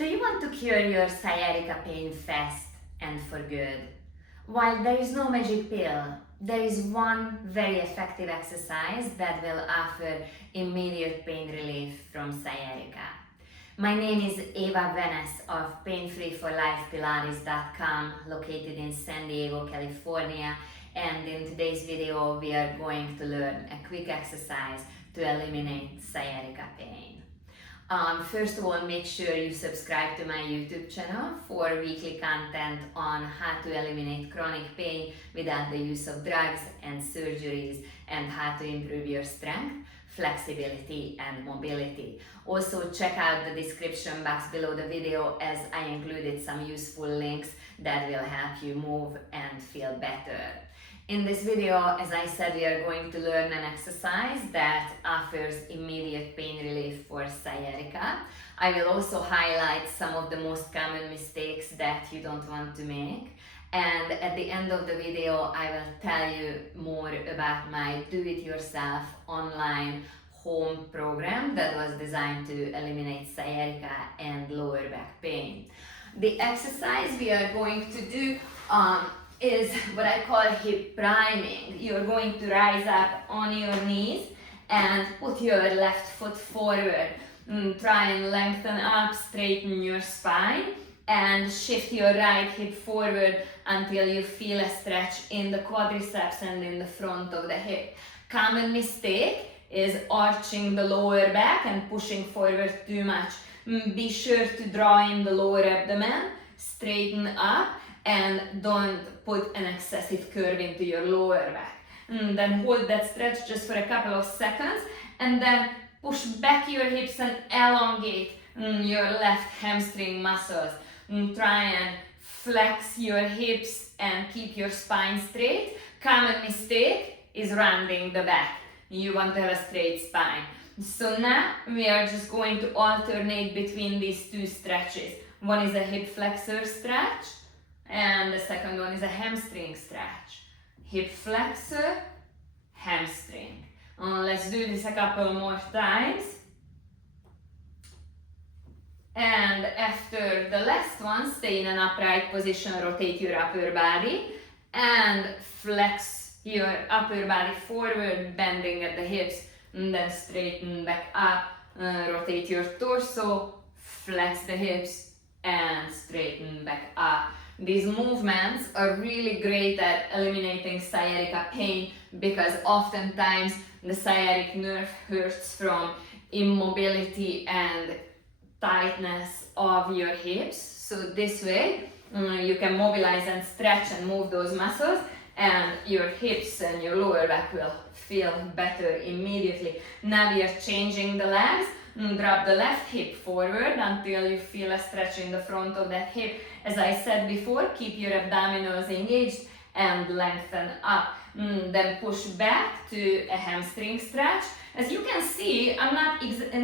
Do you want to cure your sciatica pain fast and for good? While there is no magic pill, there is one very effective exercise that will offer immediate pain relief from sciatica. My name is Wennes of PainFreeForLifePilates.com, located in San Diego, California, and in today's video we are going to learn a quick exercise to eliminate sciatica pain. First of all, make sure you subscribe to my YouTube channel for weekly content on how to eliminate chronic pain without the use of drugs and surgeries, and how to improve your strength, flexibility and mobility. Also check out the description box below the video, as I included some useful links that will help you move and feel better. In this video, as I said, we are going to learn an exercise that offers immediate pain relief for sciatica. I will also highlight some of the most common mistakes that you don't want to make. And at the end of the video, I will tell you more about my do-it-yourself online home program that was designed to eliminate sciatica and lower back pain. The exercise we are going to do is what I call hip priming. You're going to rise up on your knees and put your left foot forward. Try and lengthen up, straighten your spine, and shift your right hip forward until you feel a stretch in the quadriceps and in the front of the hip. Common mistake is arching the lower back and pushing forward too much. Be sure to draw in the lower abdomen, straighten up, and don't put an excessive curve into your lower back. Then hold that stretch just for a couple of seconds, and then push back your hips and elongate your left hamstring muscles. Try and flex your hips and keep your spine straight. Common mistake is rounding the back. You want to have a straight spine. So now we are just going to alternate between these two stretches. One is a hip flexor stretch, and the second one is a hamstring stretch. Hip flexor, hamstring. Let's do this a couple more times. And after the last one, stay in an upright position, rotate your upper body, and flex your upper body forward, bending at the hips, and then straighten back up, rotate your torso, flex the hips, and straighten back up. These movements are really great at eliminating sciatica pain, because oftentimes the sciatic nerve hurts from immobility and tightness of your hips. So this way you can mobilize and stretch and move those muscles, and your hips and your lower back will feel better immediately. Now we are changing the legs. Drop the left hip forward until you feel a stretch in the front of that hip. As I said before, keep your abdominals engaged and lengthen up. Then push back to a hamstring stretch. As you can see, I'm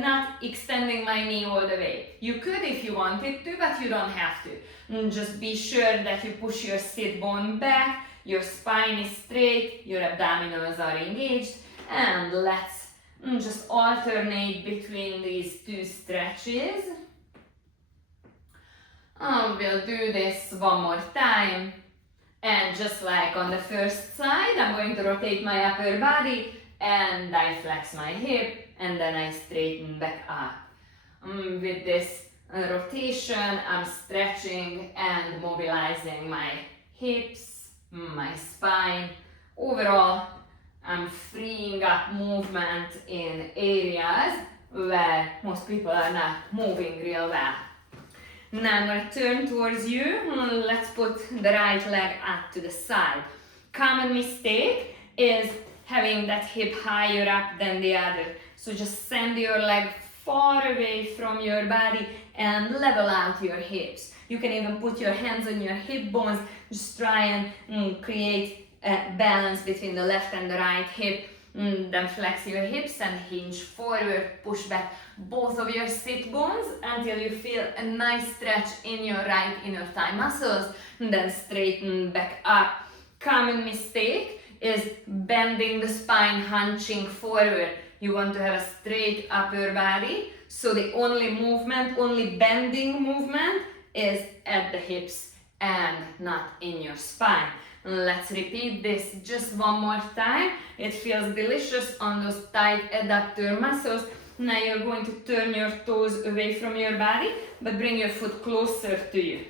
not extending my knee all the way. You could if you wanted to, but you don't have to. Just be sure that you push your sit bone back, your spine is straight, your abdominals are engaged, and let's just alternate between these two stretches. We'll do this one more time. And just like on the first side, I'm going to rotate my upper body, and I flex my hip, and then I straighten back up. With this rotation, I'm stretching and mobilizing my hips, my spine. Overall, I'm freeing up movement in areas where most people are not moving real well. Now I'm going to turn towards you. Let's put the right leg up to the side. Common mistake is having that hip higher up than the other. So just send your leg far away from your body and level out your hips. You can even put your hands on your hip bones. Just try and create a balance between the left and the right hip. Then flex your hips and hinge forward, push back both of your sit bones until you feel a nice stretch in your right inner thigh muscles. Then straighten back up. Common mistake is bending the spine, hunching forward. You want to have a straight upper body, So the only movement, only bending movement is at the hips and not in your spine. Let's repeat this just one more time. It feels delicious on those tight adductor muscles. Now you're going to turn your toes away from your body, but bring your foot closer to you.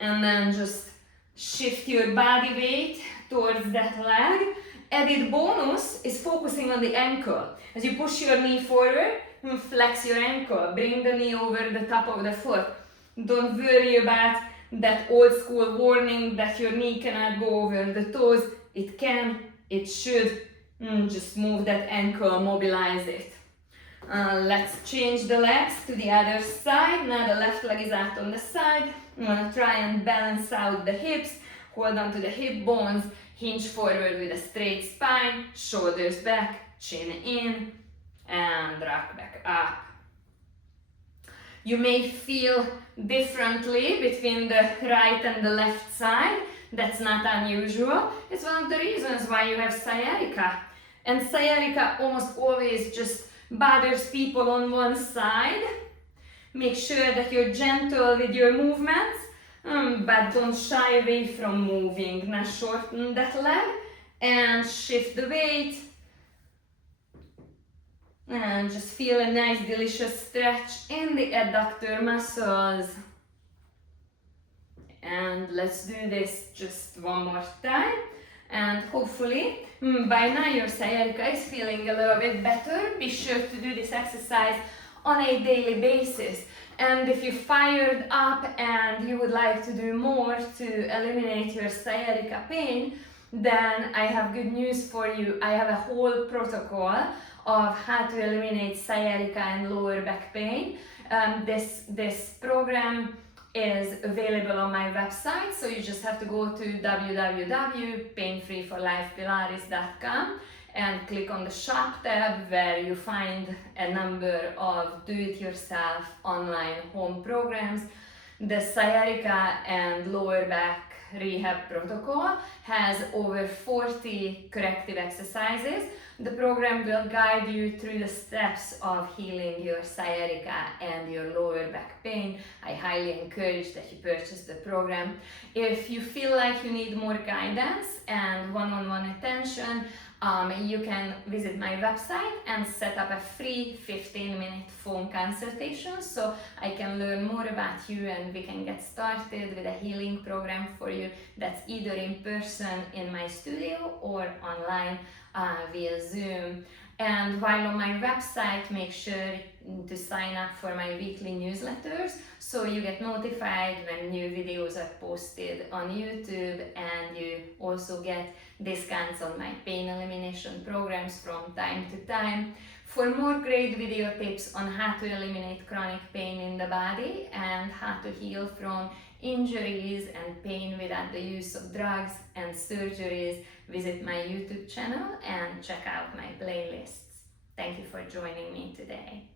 And then just shift your body weight towards that leg. Added bonus is focusing on the ankle. As you push your knee forward, flex your ankle. Bring the knee over the top of the foot. Don't worry about that old school warning that your knee cannot go over the toes. It can, it should. Just move that ankle, mobilize it. Let's change the legs to the other side. Now the left leg is out on the side. I'm gonna try and balance out the hips. Hold on to the hip bones. Hinge forward with a straight spine. Shoulders back, chin in, and rock back up. You may feel differently between the right and the left side. That's not unusual. It's one of the reasons why you have sciatica. And sciatica almost always just bothers people on one side. Make sure that you're gentle with your movements, but don't shy away from moving. Now shorten that leg and shift the weight. And just feel a nice delicious stretch in the adductor muscles. And let's do this just one more time. And hopefully by now your sciatica is feeling a little bit better. Be sure to do this exercise on a daily basis. And if you fired up and you would like to do more to eliminate your sciatica pain, then I have good news for you. I have a whole protocol of how to eliminate sciatica and lower back pain. This program is available on my website, so you just have to go to www.painfreeforlifepilates.com and click on the shop tab where you find a number of do-it-yourself online home programs. The sciatica and lower back rehab protocol has over 40 corrective exercises. The program will guide you through the steps of healing your sciatica and your lower back pain. I highly encourage that you purchase the program. If you feel like you need more guidance and one-on-one attention, you can visit my website and set up a free 15-minute phone consultation so I can learn more about you and we can get started with a healing program for you that's either in person in my studio or online via Zoom. And while on my website, make sure to sign up for my weekly newsletters so you get notified when new videos are posted on YouTube, and you also get discounts on my pain elimination programs from time to time. For more great video tips on how to eliminate chronic pain in the body and how to heal from injuries and pain without the use of drugs and surgeries, visit my YouTube channel and check out my playlists. Thank you for joining me today.